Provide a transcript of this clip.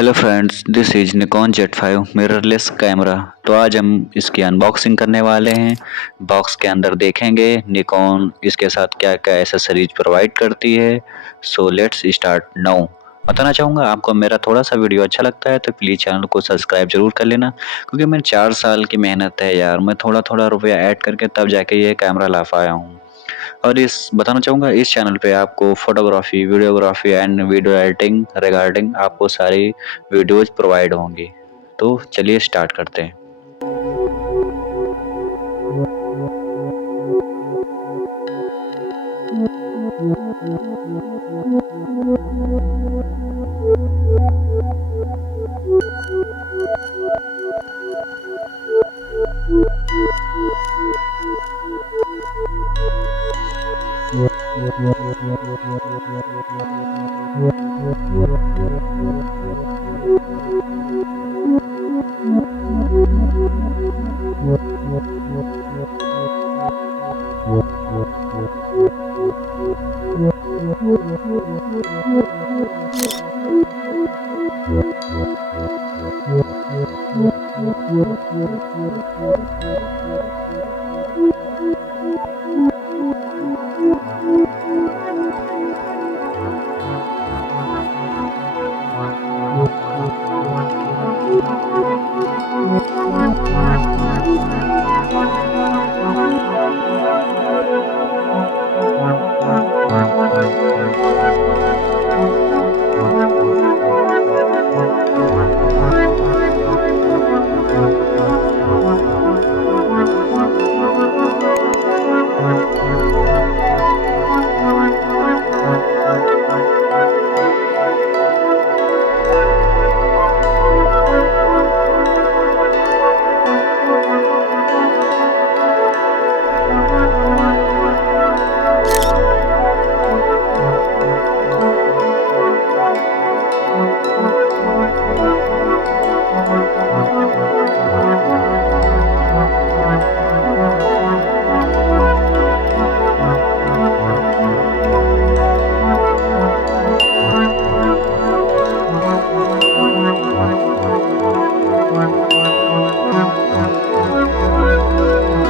Hello friends, this is Nikon Z5 mirrorless camera. तो आज हम इसकी अनबॉक्सिंग करने वाले हैं। बॉक्स के अंदर देखेंगे निकॉन इसके साथ क्या क्या एसेसरीज प्रोवाइड करती है। So let's start now. बताना चाहूँगा आपको मेरा थोड़ा सा वीडियो अच्छा लगता है तो प्लीज़ चैनल को सब्सक्राइब जरूर कर लेना, क्योंकि मैं 4 साल की मेहनत है यार। मैं थोड़ा थोड़ा रुपया ऐड करके तब जाके ये कैमरा ला पाया हूँ। और बताना चाहूँगा इस चैनल पे आपको photography, videography and video editing regarding आपको सारी वीडियोज प्रोवाइड होंगी। तो चलिए स्टार्ट करते हैं।